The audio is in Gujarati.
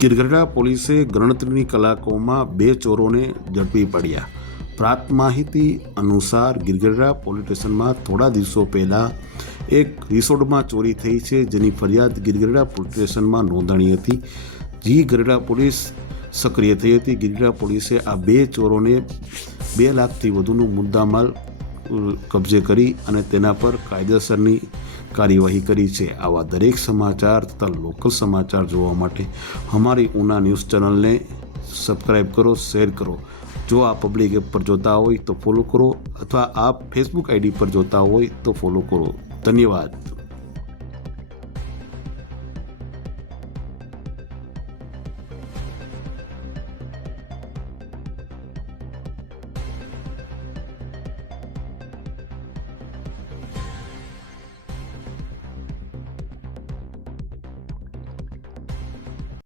ગિરગઢડા પોલીસે ગણતરીની કલાકોમાં બે ચોરોને ઝડપી પડ્યા. પ્રાપ્ત માહિતી અનુસાર ગિરગઢડા પોલીસ સ્ટેશનમાં થોડા દિવસો પહેલાં એક રિસોર્ટમાં ચોરી થઈ છે, જેની ફરિયાદ ગિરગઢડા પોલીસ સ્ટેશનમાં નોંધાણી હતી. જી ગરડા પોલીસ સક્રિય થઈ હતી. ગિરગઢડા પોલીસે આ બે ચોરોને બે લાખથી વધુનો મુદ્દામાલ કબજે કરી અને તેના પર કાયદેસરની કાર્યવાહી કરી છે. આવા દરેક સમાચાર તથા લોકલ સમાચાર જોવા માટે અમારી ઉના ન્યૂઝ ચેનલને સબસ્ક્રાઈબ કરો, શેર કરો. જો આ પબ્લિક એપ પર જોતા હોય તો ફોલો કરો અથવા આપ ફેસબુક આઈડી પર જોતા હોય તો ફોલો કરો. ધન્યવાદ.